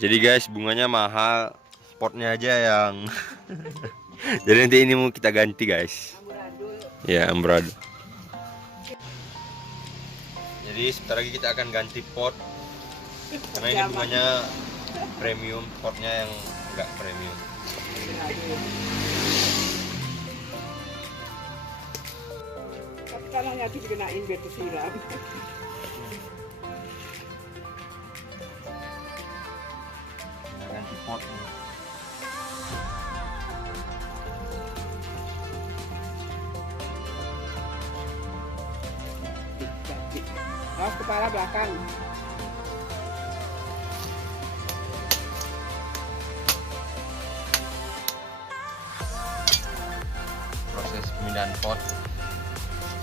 Jadi guys, bunganya mahal, spotnya aja yang jadi nanti ini mau kita ganti guys. Ya, amburadul. Jadi sebentar lagi kita akan ganti pot karena ini bunganya premium, potnya yang enggak premium. Tapi kalau nyati dikenain biar disiram. Ganti pot nih. Awas kepala belakang. Proses pemindahan pot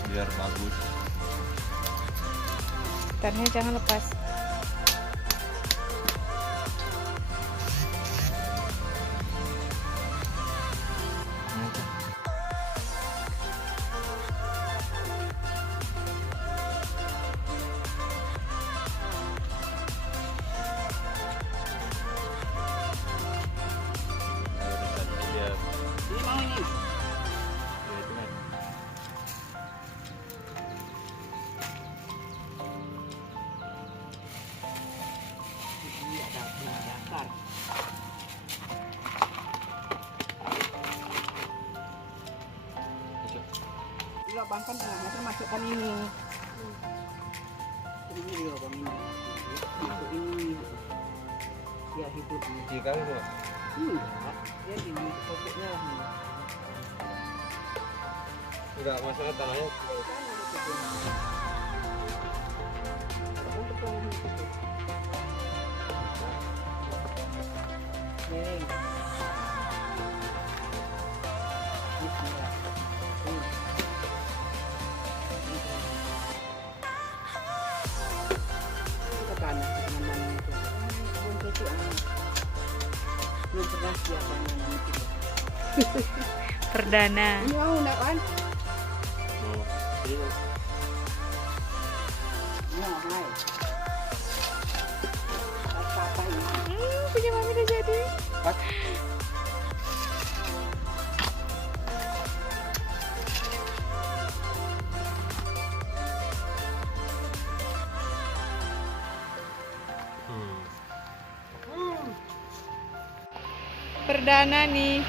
biar bagus. Gitarnya jangan lepas. Ini mau ini. Ini ada dasar. Ini lubang kan tengahnya termasukkan ini. Ini lubang ini. Untuk ini. Biar hidup ini. Jika itu Enggak, dia gini pokoknya lah ini. enggak masalah tanahnya. Belum pernah siap banget itu. Perdana. Ini mau enggak kan? Oh, ini Mau hai. Apa ini? Punya mami udah jadi. Perdana nih.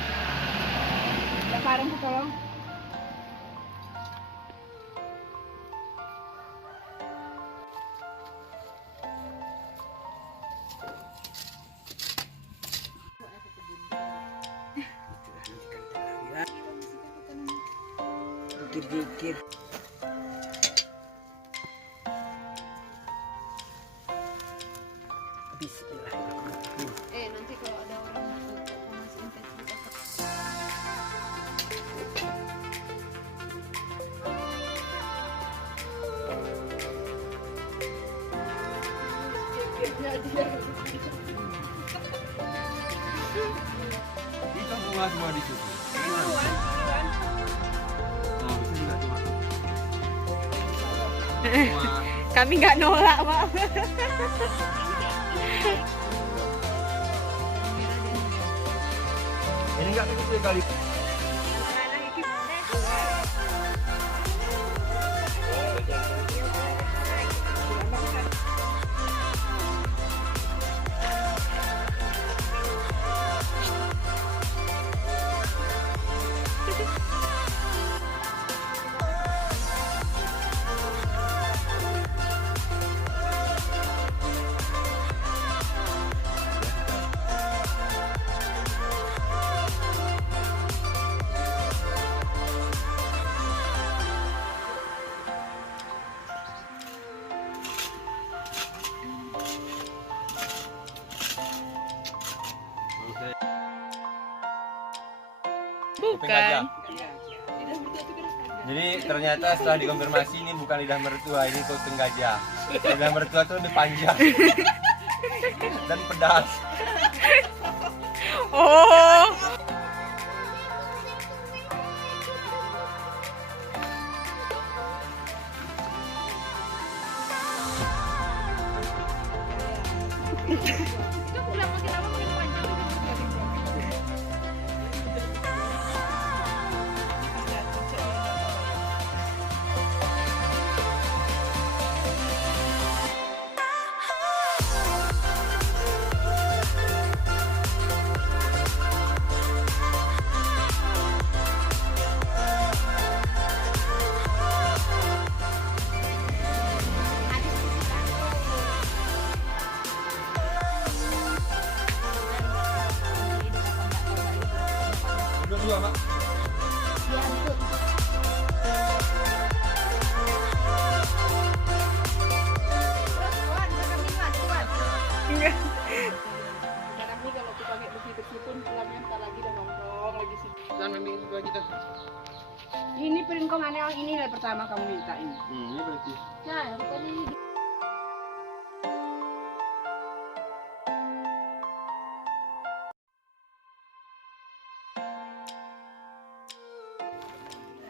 Ya bareng tolong. Dikit-dikit. Bismillahirrahmanirrahim. Nanti kalau ada orang masuk intensitas. Kita bunga semua di situ. Oh, bisa juga cuma. Kami nggak nolak, Pak. Ini enggak kecil kali. Kuping gajah. Bukan. Jadi ternyata setelah dikonfirmasi ini bukan lidah mertua, ini kuping gajah. Lidah mertua tuh lebih panjang dan pedas. Oh. Kita pulang lagi berdua, Mak. Diangkut. Terus Wan, makan minuman, Wan. Sekarang nih kalau kita kayak bersih-bersih pun pulangnya ntar lagi udah nongkrong lagi sih. Dan memang itu kita. Ini peringkong aneh yang ini lah pertama kamu minta ini. Ini berarti. Nah, rupanya ini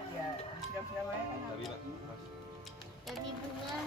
Ya, siap-siap aja kan. Tapi, Mak. tadi bunga